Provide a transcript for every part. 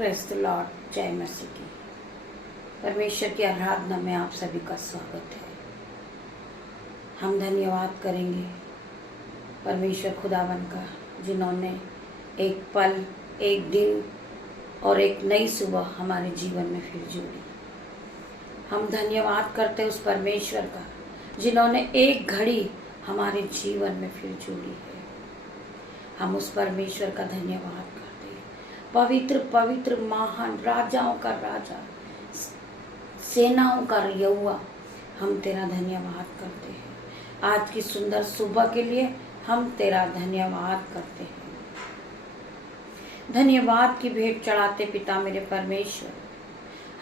Praise the Lord, जय मसीह की। परमेश्वर की आराधना में आप सभी का स्वागत है। हम धन्यवाद करेंगे परमेश्वर खुदावन का, जिन्होंने एक पल, एक दिन और एक नई सुबह हमारे जीवन में फिर जोड़ी। हम धन्यवाद करते उस परमेश्वर का जिन्होंने एक घड़ी हमारे जीवन में फिर जोड़ी है। हम उस परमेश्वर का धन्यवाद करते हैं। पवित्र पवित्र महान राजाओं का राजा, सेनाओं का यहोवा, हम तेरा धन्यवाद करते हैं। आज की सुंदर सुबह के लिए हम तेरा धन्यवाद करते हैं। धन्यवाद की भेंट चढ़ाते पिता मेरे परमेश्वर।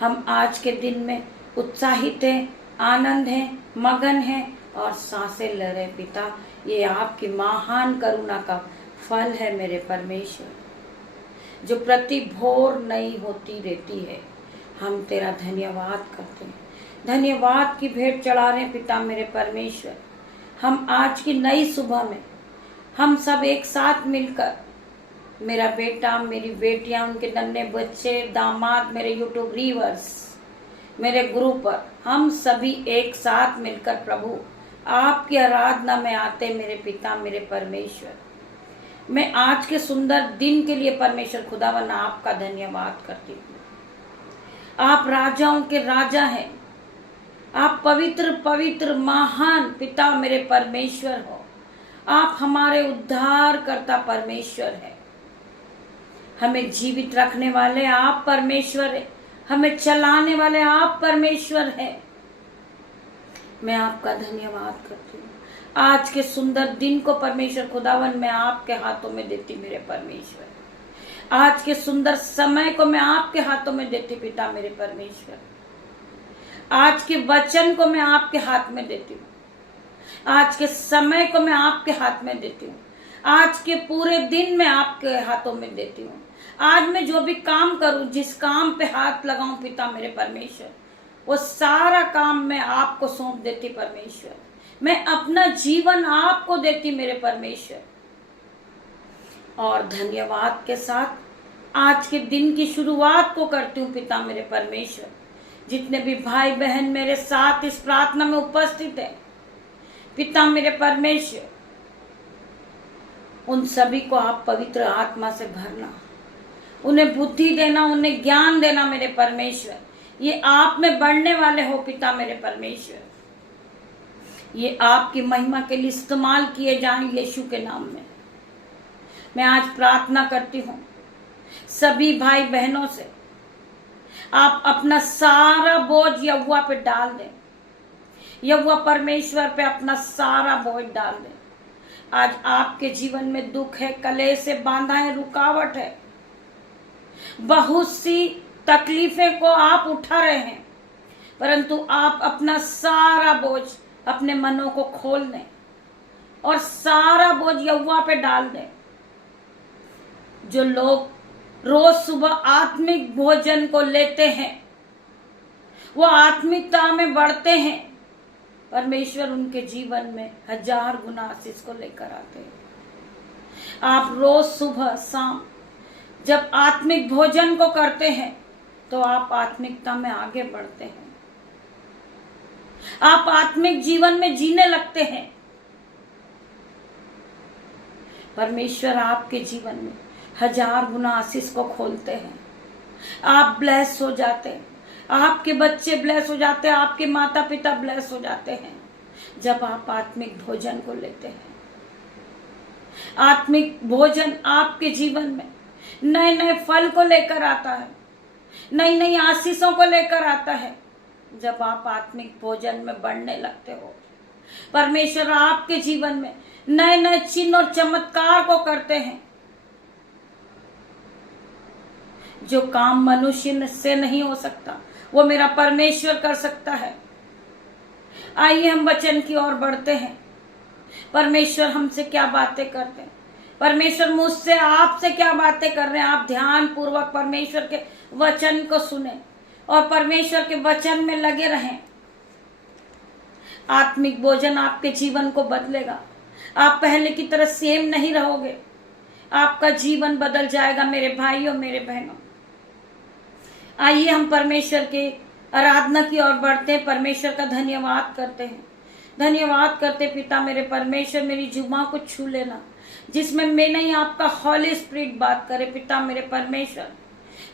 हम आज के दिन में उत्साहित हैं, आनंद हैं, मगन हैं और सांसें ले रहे पिता। ये आपकी महान करुणा का फल है मेरे परमेश्वर, जो प्रति भोर नई होती रहती है। हम तेरा धन्यवाद करते हैं। धन्यवाद की भेंट चढ़ा रहे पिता मेरे परमेश्वर। हम आज की नई सुबह में हम सब एक साथ मिलकर, मेरा बेटा, मेरी बेटियां, उनके नन्हे बच्चे, दामाद, मेरे यूट्यूब व्यूअर्स, मेरे गुरु पर, हम सभी एक साथ मिलकर प्रभु आपकी आराधना में आते मेरे पिता मेरे परमेश्वर। मैं आज के सुंदर दिन के लिए परमेश्वर खुदावन आपका धन्यवाद करती हूँ। आप राजाओं के राजा हैं। आप पवित्र पवित्र महान पिता मेरे परमेश्वर हो। आप हमारे उद्धार करता परमेश्वर है। हमें जीवित रखने वाले आप परमेश्वर है। हमें चलाने वाले आप परमेश्वर है। मैं आपका धन्यवाद करती हूँ। आज के सुंदर दिन को परमेश्वर खुदावन मैं आपके हाथों में देती मेरे परमेश्वर। आज के सुंदर समय को मैं आपके हाथों में देती पिता मेरे परमेश्वर। आज के वचन को मैं आपके हाथ में देती हूँ। आज के समय को मैं आपके हाथ में देती हूँ। आज के पूरे दिन मैं आपके हाथों में देती हूँ। आज मैं जो भी काम करूं, जिस काम पे हाथ लगाऊं पिता मेरे परमेश्वर, वो सारा काम मैं आपको सौंप देती परमेश्वर। मैं अपना जीवन आपको देती मेरे परमेश्वर। और धन्यवाद के साथ आज के दिन की शुरुआत को करती हूँ पिता मेरे परमेश्वर। जितने भी भाई बहन मेरे साथ इस प्रार्थना में उपस्थित है पिता मेरे परमेश्वर, उन सभी को आप पवित्र आत्मा से भरना, उन्हें बुद्धि देना, उन्हें ज्ञान देना मेरे परमेश्वर। ये आप में बढ़ने वाले हो पिता मेरे परमेश्वर। ये आपकी महिमा के लिए इस्तेमाल किए जाएं यीशु के नाम में। मैं आज प्रार्थना करती हूँ सभी भाई बहनों से, आप अपना सारा बोझ यहोवा पे डाल दें। यहोवा परमेश्वर पे अपना सारा बोझ डाल दें। आज आपके जीवन में दुख है, कलेश से बांधा है, रुकावट है, बहुत सी तकलीफें को आप उठा रहे हैं, परंतु आप अपना सारा बोझ अपने मनों को खोल दें और सारा बोझ यहोवा पे डाल दें। जो लोग रोज सुबह आत्मिक भोजन को लेते हैं, वो आत्मिकता में बढ़ते हैं, परमेश्वर उनके जीवन में 1000 गुना आशीष को लेकर आते हैं। आप रोज सुबह शाम जब आत्मिक भोजन को करते हैं तो आप आत्मिकता में आगे बढ़ते हैं। आप आत्मिक जीवन में जीने लगते हैं। परमेश्वर आपके जीवन में 1000 गुना आशीष को खोलते हैं। आप ब्लेस हो जाते हैं। आपके बच्चे ब्लेस हो जाते हैं। आपके माता पिता ब्लेस हो जाते हैं जब आप आत्मिक भोजन को लेते हैं। आत्मिक भोजन आपके जीवन में नए नए फल को लेकर आता है, नई नई आशीषों को लेकर आता है जब आप आत्मिक भोजन में बढ़ने लगते हो। परमेश्वर आपके जीवन में नए नए चिन्ह और चमत्कार को करते हैं। जो काम मनुष्य से नहीं हो सकता वो मेरा परमेश्वर कर सकता है। आइए हम वचन की ओर बढ़ते हैं। परमेश्वर हमसे क्या बातें करते हैं, परमेश्वर मुझसे आपसे क्या बातें कर रहे हैं। आप ध्यान पूर्वक परमेश्वर के वचन को सुने और परमेश्वर के वचन में लगे रहें। आत्मिक भोजन आपके जीवन को बदलेगा। आप पहले की तरह सेम नहीं रहोगे। आपका जीवन बदल जाएगा मेरे भाइयों मेरे बहनों। आइए हम परमेश्वर के आराधना की ओर बढ़ते हैं, परमेश्वर का धन्यवाद करते हैं। धन्यवाद करते पिता मेरे परमेश्वर, मेरी जुबान को छू लेना जिसमें मैं नहीं आपका हॉली स्पिरिट बात करे पिता मेरे परमेश्वर।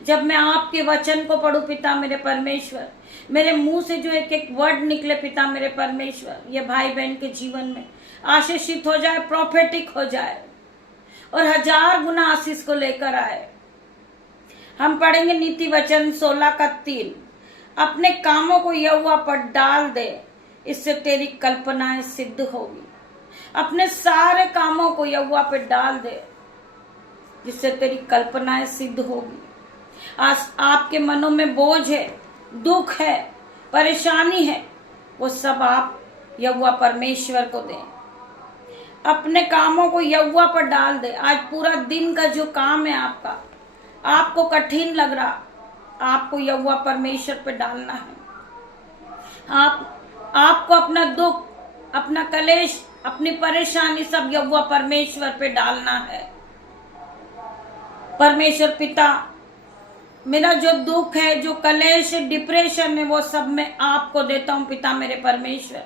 जब मैं आपके वचन को पढ़ूं पिता मेरे परमेश्वर, मेरे मुंह से जो एक एक वर्ड निकले पिता मेरे परमेश्वर, ये भाई बहन के जीवन में आशीषित हो जाए, प्रोफेटिक हो जाए और 1000 गुना आशीष को लेकर आए। हम पढ़ेंगे नीति वचन 16:3। अपने कामों को यहोवा पर डाल दे, इससे तेरी कल्पनाएं सिद्ध होगी। अपने सारे कामों को यहोवा पे डाल दे, जिससे तेरी कल्पनाएं सिद्ध होगी। आज आपके मनों में बोझ है, दुख है, परेशानी है, वो सब आप यहोवा परमेश्वर को दें। अपने कामों को यहोवा पर डाल दे। आज पूरा दिन का जो काम है आपका, आपको कठिन लग रहा, आपको यहोवा परमेश्वर पे डालना है। आपको अपना दुख, अपना कलेश, अपनी परेशानी सब यहोवा परमेश्वर पे डालना है। परमेश्वर पिता, मेरा जो दुख है, जो कलेश है, डिप्रेशन है, वो सब मैं आपको देता हूं पिता मेरे परमेश्वर।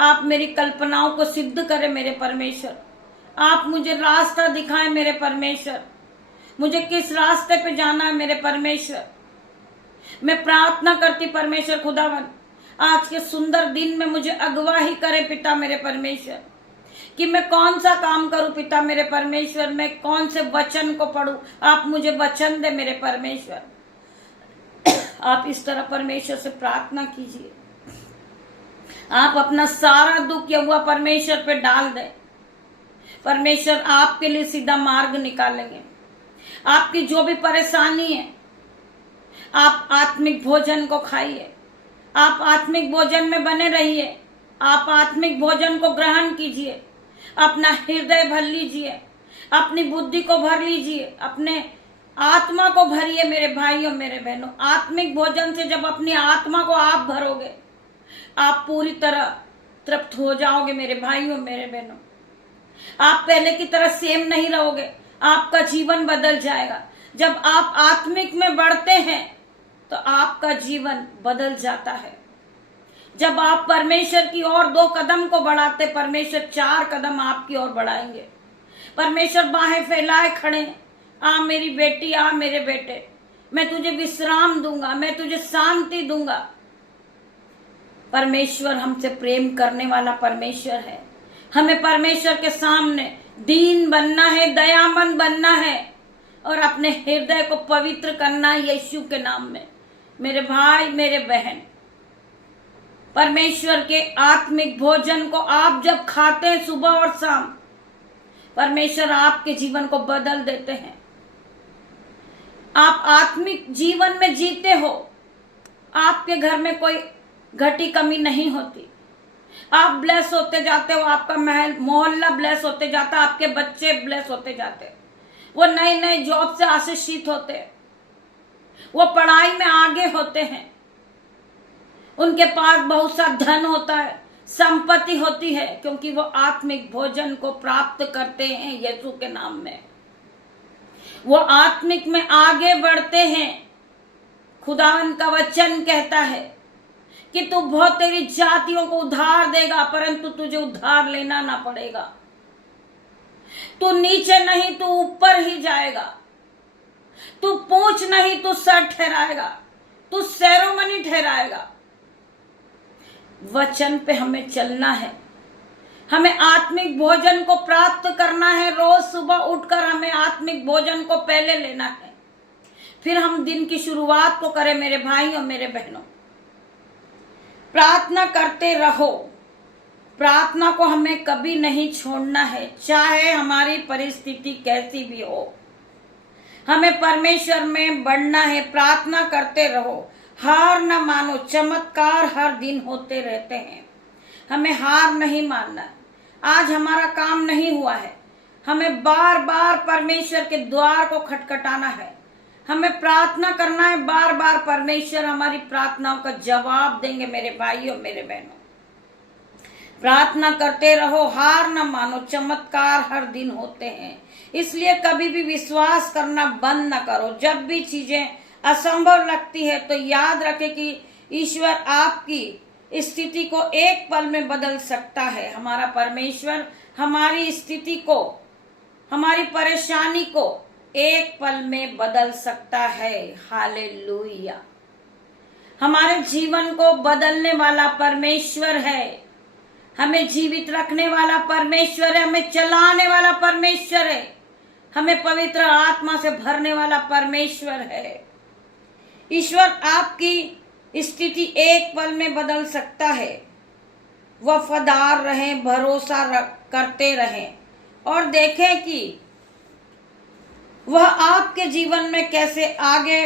आप मेरी कल्पनाओं को सिद्ध करें मेरे परमेश्वर। आप मुझे रास्ता दिखाएं मेरे परमेश्वर, मुझे किस रास्ते पे जाना है मेरे परमेश्वर। मैं प्रार्थना करती परमेश्वर खुदावन, आज के सुंदर दिन में मुझे अगवाही करे पिता मेरे परमेश्वर, कि मैं कौन सा काम करूं पिता मेरे परमेश्वर, मैं कौन से वचन को पढूं। आप मुझे वचन दे मेरे परमेश्वर। आप इस तरह परमेश्वर से प्रार्थना कीजिए। आप अपना सारा दुख यहोवा परमेश्वर पे डाल दें। परमेश्वर आपके लिए सीधा मार्ग निकालेंगे। आपकी जो भी परेशानी है, आप आत्मिक भोजन को खाइए, आप आत्मिक भोजन में बने रहिए, आप आत्मिक भोजन को ग्रहण कीजिए, अपना हृदय भर लीजिए, अपनी बुद्धि को भर लीजिए, अपने आत्मा को भरिए मेरे भाइयों मेरे बहनों। आत्मिक भोजन से जब अपनी आत्मा को आप भरोगे, आप पूरी तरह तृप्त हो जाओगे मेरे भाइयों मेरे बहनों। आप पहले की तरह सेम नहीं रहोगे, आपका जीवन बदल जाएगा। जब आप आत्मिक में बढ़ते हैं तो आपका जीवन बदल जाता है। जब आप परमेश्वर की ओर 2 कदम को बढ़ाते, परमेश्वर 4 कदम आपकी ओर बढ़ाएंगे। परमेश्वर बाहें फैलाए खड़े हैं, आ मेरी बेटी, आ मेरे बेटे, मैं तुझे विश्राम दूंगा, मैं तुझे शांति दूंगा। परमेश्वर हमसे प्रेम करने वाला परमेश्वर है। हमें परमेश्वर के सामने दीन बनना है, दयामंद बनना है और अपने हृदय को पवित्र करना है यीशु के नाम में। मेरे भाई मेरे बहन, परमेश्वर के आत्मिक भोजन को आप जब खाते हैं सुबह और शाम, परमेश्वर आपके जीवन को बदल देते हैं। आप आत्मिक जीवन में जीते हो, आपके घर में कोई घटी कमी नहीं होती। आप ब्लेस होते जाते हो, आपका मोहल्ला ब्लेस होते जाता, आपके बच्चे ब्लेस होते जाते, वो नए नए जॉब से आशीषित होते, वो पढ़ाई में आगे होते हैं, उनके पास बहुत सा धन होता है, संपत्ति होती है, क्योंकि वो आत्मिक भोजन को प्राप्त करते हैं यीशु के नाम में। वो आत्मिक में आगे बढ़ते हैं। खुदावन का वचन कहता है कि तू बहुत तेरी जातियों को उधार देगा, परंतु तुझे उधार लेना ना पड़ेगा। तू नीचे नहीं, तू ऊपर ही जाएगा। तू पूंछ नहीं, तू सर ठहराएगा, तू सेरोमनी ठहराएगा। वचन पे हमें चलना है, हमें आत्मिक भोजन को प्राप्त करना है। रोज सुबह उठकर हमें आत्मिक भोजन को पहले लेना है, फिर हम दिन की शुरुआत को करें मेरे भाइयों मेरे बहनों। प्रार्थना करते रहो, प्रार्थना को हमें कभी नहीं छोड़ना है, चाहे हमारी परिस्थिति कैसी भी हो। हमें परमेश्वर में बढ़ना है, प्रार्थना करते रहो, हार न मानो। चमत्कार हर दिन होते रहते हैं, हमें हार नहीं मानना। आज हमारा काम नहीं हुआ है, हमें बार बार परमेश्वर के द्वार को खटखटाना है, हमें प्रार्थना करना है बार बार। परमेश्वर हमारी प्रार्थनाओं का जवाब देंगे मेरे भाइयों मेरे बहनों। प्रार्थना करते रहो, हार न मानो, चमत्कार हर दिन होते हैं। इसलिए कभी भी विश्वास करना बंद न करो। जब भी चीजें असंभव लगती है तो याद रखें कि ईश्वर आपकी स्थिति को एक पल में बदल सकता है। हमारा परमेश्वर हमारी स्थिति को, हमारी परेशानी को एक पल में बदल सकता है। हालेलुया। हमारे जीवन को बदलने वाला परमेश्वर है, हमें जीवित रखने वाला परमेश्वर है, हमें चलाने वाला परमेश्वर है, हमें पवित्र आत्मा से भरने वाला परमेश्वर है। ईश्वर आपकी स्थिति एक पल में बदल सकता है। वफादार रहें, भरोसा करते रहें और देखें कि वह आपके जीवन में कैसे आगे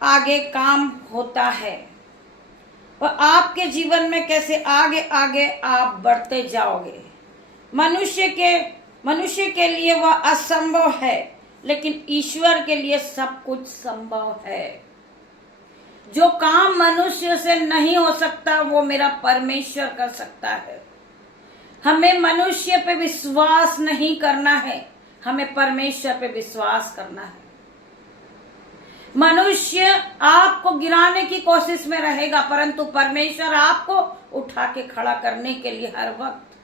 आगे काम होता है, वह आपके जीवन में कैसे आगे आगे आप बढ़ते जाओगे। मनुष्य के लिए वह असंभव है, लेकिन ईश्वर के लिए सब कुछ संभव है। जो काम मनुष्य से नहीं हो सकता वो मेरा परमेश्वर कर सकता है। हमें मनुष्य पे विश्वास नहीं करना है, हमें परमेश्वर पे विश्वास करना है। मनुष्य आपको गिराने की कोशिश में रहेगा, परंतु परमेश्वर आपको उठा के खड़ा करने के लिए हर वक्त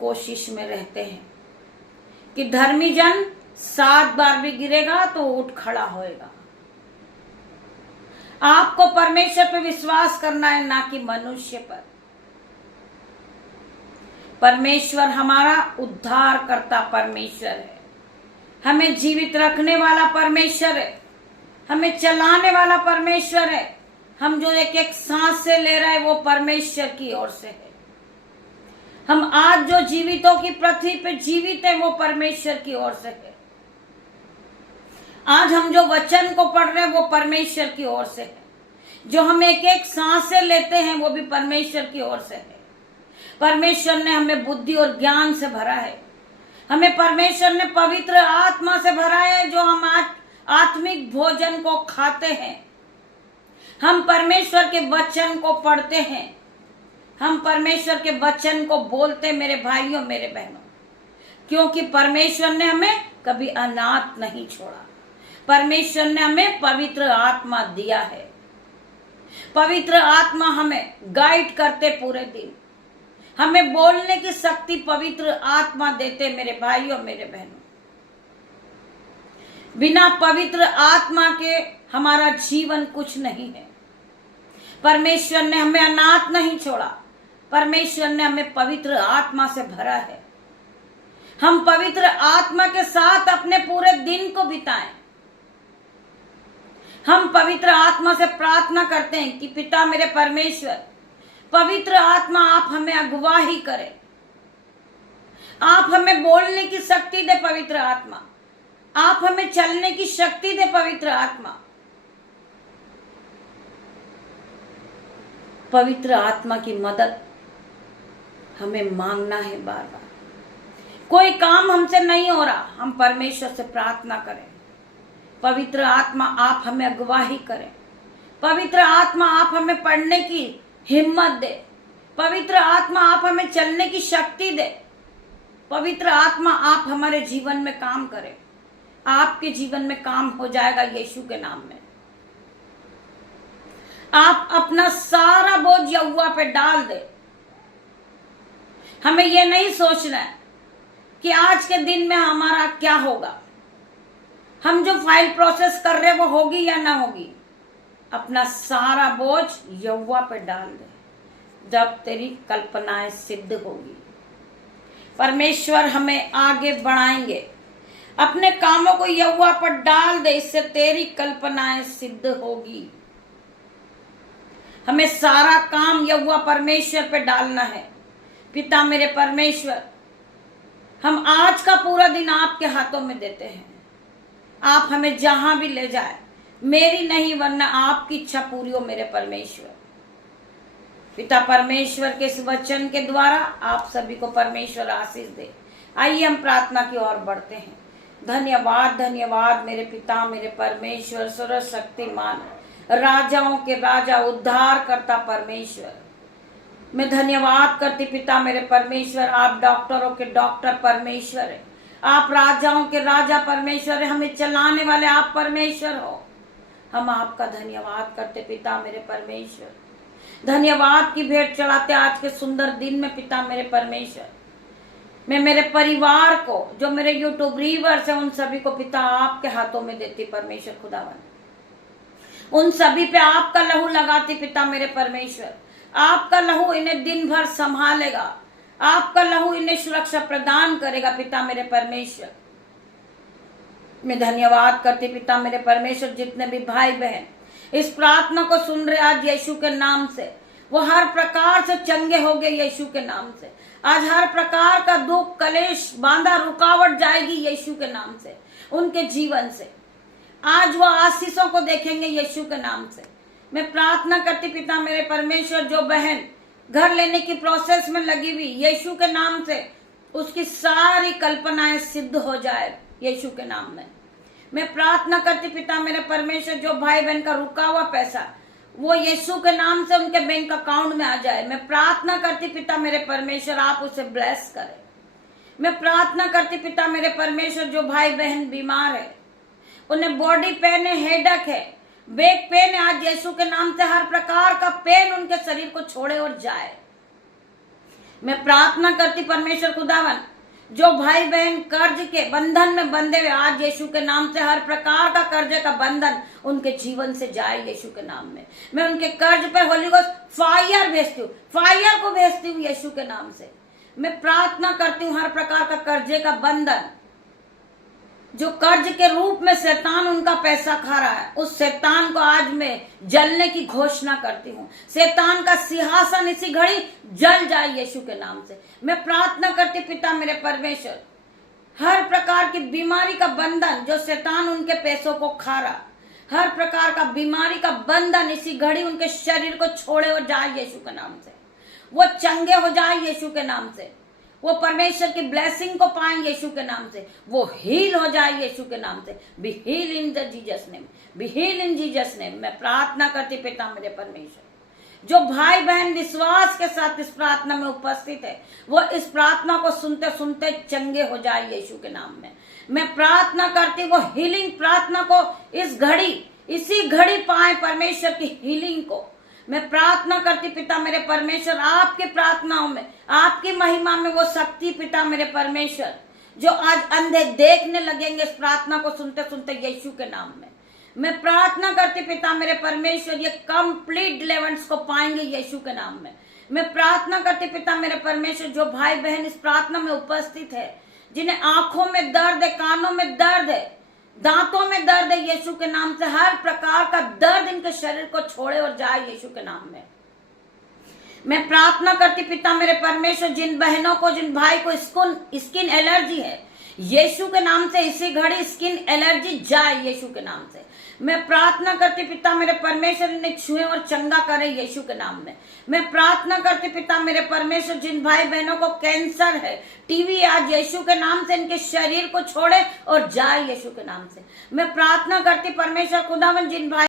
कोशिश में रहते हैं कि धर्मी जन 7 बार भी गिरेगा तो उठ खड़ा होएगा। आपको परमेश्वर पे विश्वास करना है, ना कि मनुष्य पर। परमेश्वर हमारा उद्धार करता परमेश्वर है, हमें जीवित रखने वाला परमेश्वर है, हमें चलाने वाला परमेश्वर है। हम जो एक एक सांस से ले रहे हैं वो परमेश्वर की ओर से है। हम आज जो जीवितों की पृथ्वी पे जीवित है वो परमेश्वर की ओर से है। आज हम जो वचन को पढ़ रहे हैं वो परमेश्वर की ओर से है। जो हम एक एक सांस से लेते हैं वो भी परमेश्वर की ओर से है। परमेश्वर ने हमें बुद्धि और ज्ञान से भरा है, हमें परमेश्वर ने पवित्र आत्मा से भरा है। जो हम आज आत्मिक भोजन को खाते हैं, हम परमेश्वर के वचन को पढ़ते हैं, हम परमेश्वर के वचन को बोलते, मेरे भाइयों मेरे बहनों, क्योंकि परमेश्वर ने हमें कभी अनाथ नहीं छोड़ा। परमेश्वर ने हमें पवित्र आत्मा दिया है। पवित्र आत्मा हमें गाइड करते पूरे दिन, हमें बोलने की शक्ति पवित्र आत्मा देते मेरे भाइयों मेरे बहनों। बिना पवित्र आत्मा के हमारा जीवन कुछ नहीं है। परमेश्वर ने हमें अनाथ नहीं छोड़ा, परमेश्वर ने हमें पवित्र आत्मा से भरा है। हम पवित्र आत्मा के साथ अपने पूरे दिन को बिताएं। हम पवित्र आत्मा से प्रार्थना करते हैं कि पिता मेरे परमेश्वर, पवित्र आत्मा आप हमें अगुवाही करें, आप हमें बोलने की शक्ति दे पवित्र आत्मा, आप हमें चलने की शक्ति दे पवित्र आत्मा। पवित्र आत्मा की मदद हमें मांगना है बार बार। कोई काम हमसे नहीं हो रहा, हम परमेश्वर से प्रार्थना करें, पवित्र आत्मा आप हमें अगुवाही करें, पवित्र आत्मा आप हमें पढ़ने की हिम्मत दे, पवित्र आत्मा आप हमें चलने की शक्ति दे, पवित्र आत्मा आप हमारे जीवन में काम करें। आपके जीवन में काम हो जाएगा यीशु के नाम में। आप अपना सारा बोझ यहोवा पे डाल दे। हमें यह नहीं सोचना है कि आज के दिन में हमारा क्या होगा, हम जो फाइल प्रोसेस कर रहे हैं वो होगी या ना होगी। अपना सारा बोझ यहोवा पे डाल दे, जब तेरी कल्पनाएं सिद्ध होगी। परमेश्वर हमें आगे बढ़ाएंगे। अपने कामों को यहोवा पर डाल दे, इससे तेरी कल्पनाएं सिद्ध होगी। हमें सारा काम यहोवा परमेश्वर पे डालना है। पिता मेरे परमेश्वर, हम आज का पूरा दिन आपके हाथों में देते हैं। आप हमें जहां भी ले जाए, मेरी नहीं वरना आपकी इच्छा पूरी हो मेरे परमेश्वर। पिता परमेश्वर के इस वचन के द्वारा आप सभी को परमेश्वर आशीष दे। आइए हम प्रार्थना की ओर बढ़ते हैं। धन्यवाद धन्यवाद मेरे पिता मेरे परमेश्वर, सर्वशक्तिमान, राजाओं के राजा, उद्धार करता परमेश्वर। मैं धन्यवाद करती पिता मेरे परमेश्वर, आप डॉक्टरों के डॉक्टर परमेश्वर है, आप राजाओं के राजा परमेश्वर है, हमें चलाने वाले आप परमेश्वर हो। हम आपका धन्यवाद करते पिता मेरे परमेश्वर। धन्यवाद की भेंट चढ़ाते आज के सुंदर दिन में पिता मेरे परमेश्वर। मैं मेरे परिवार को, जो मेरे यूट्यूब व्यूअर्स है, उन सभी को पिता आपके हाथों में देती परमेश्वर खुदावन। उन सभी पे आपका लहू लगाती पिता मेरे परमेश्वर। आपका लहू इन्हें दिन भर संभालेगा, आपका लहू इन्हें सुरक्षा प्रदान करेगा पिता मेरे परमेश्वर। मैं धन्यवाद करती पिता मेरे परमेश्वर, जितने भी भाई बहन इस प्रार्थना को सुन रहे आज यीशु के नाम से, वो हर प्रकार से चंगे हो गए यीशु के नाम से। आज हर प्रकार का दुख, कलेश, बांधा, रुकावट जाएगी यीशु के नाम से उनके जीवन से। आज वो आशीषों को देखेंगे यीशु के नाम से। मैं प्रार्थना करती पिता मेरे परमेश्वर, जो बहन घर लेने की प्रोसेस में लगी हुई, यीशु के नाम से उसकी सारी कल्पनाएं सिद्ध हो जाए यीशु के नाम में। मैं प्रार्थना करती पिता मेरे परमेश्वर, जो भाई बहन का रुका हुआ पैसा वो यीशु के नाम से उनके बैंक अकाउंट में आ जाए। मैं प्रार्थना करती पिता मेरे परमेश्वर, आप उसे ब्लेस करें। मैं प्रार्थना करती पिता मेरे परमेश्वर, जो भाई बहन बीमार है, उन्हें बॉडी पेन है, हेडेक है, बैक पेन है, आज यीशु के नाम से हर प्रकार का पेन उनके शरीर को छोड़े और जाए। मैं प्रार्थना करती परमेश्वर खुदावन, जो भाई बहन कर्ज के बंधन में बंधे हुए, आज यीशु के नाम से हर प्रकार का कर्ज का बंधन उनके जीवन से जाए यीशु के नाम में। मैं उनके कर्ज पर होली गोस्ट फायर भेजती हूँ, फायर को भेजती हूँ यीशु के नाम से। मैं प्रार्थना करती हूँ हर प्रकार का कर्जे का बंधन, जो कर्ज के रूप में शैतान उनका पैसा खा रहा है, उस शैतान को आज मैं जलने की घोषणा करती हूँ। शैतान का सिंहासन इसी घड़ी जल जाए यीशु के नाम से। मैं प्रार्थना करती पिता मेरे परमेश्वर, हर प्रकार की बीमारी का बंधन जो शैतान उनके पैसों को खा रहा, हर प्रकार का बीमारी का बंधन इसी घड़ी उनके शरीर को छोड़े और जाए यीशु के नाम से। वो चंगे हो जाए यीशु के नाम से, वो परमेश्वर की ब्लेसिंग को पाएं यीशु के नाम से, वो हील हो जाए यीशु के नाम से। Be heal in the Jesus name, be heal in Jesus name. मैं प्रार्थना करती पिता मेरे परमेश्वर, जो भाई बहन विश्वास के साथ इस प्रार्थना में उपस्थित है, वो इस प्रार्थना को सुनते सुनते चंगे हो जाए यीशु के नाम में। मैं प्रार्थना करती वो हीलिंग प्रार्थना को इस घड़ी, इसी घड़ी पाए परमेश्वर की हीलिंग को। मैं प्रार्थना करती पिता मेरे परमेश्वर, आपकी प्रार्थनाओं में, आपकी महिमा में वो शक्ति पिता मेरे परमेश्वर, जो आज अंधे देखने लगेंगे इस प्रार्थना को सुनते सुनते यीशु के नाम में। मैं प्रार्थना करती पिता मेरे परमेश्वर, ये कंप्लीट डिलीवरेंस को पाएंगे यीशु के नाम में। मैं प्रार्थना करती पिता मेरे परमेश्वर, जो भाई बहन इस प्रार्थना में उपस्थित है, जिन्हें आंखों में दर्द है, कानों में दर्द है, दांतों में दर्द है, यीशु के नाम से हर प्रकार का दर्द इनके शरीर को छोड़े और जाए यीशु के नाम में। मैं प्रार्थना करती पिता मेरे परमेश्वर, जिन बहनों को, जिन भाई को स्किन एलर्जी है, यीशु के नाम से इसी घड़ी स्किन एलर्जी जाए यीशु के नाम से। मैं प्रार्थना करती पिता मेरे परमेश्वर, इन्हें छुए और चंगा करे यीशु के नाम में। मैं प्रार्थना करती पिता मेरे परमेश्वर, जिन भाई बहनों को कैंसर है, टीवी, आज यीशु के नाम से इनके शरीर को छोड़े और जाए यीशु के नाम से। मैं प्रार्थना करती परमेश्वर खुदावन, जिन भाई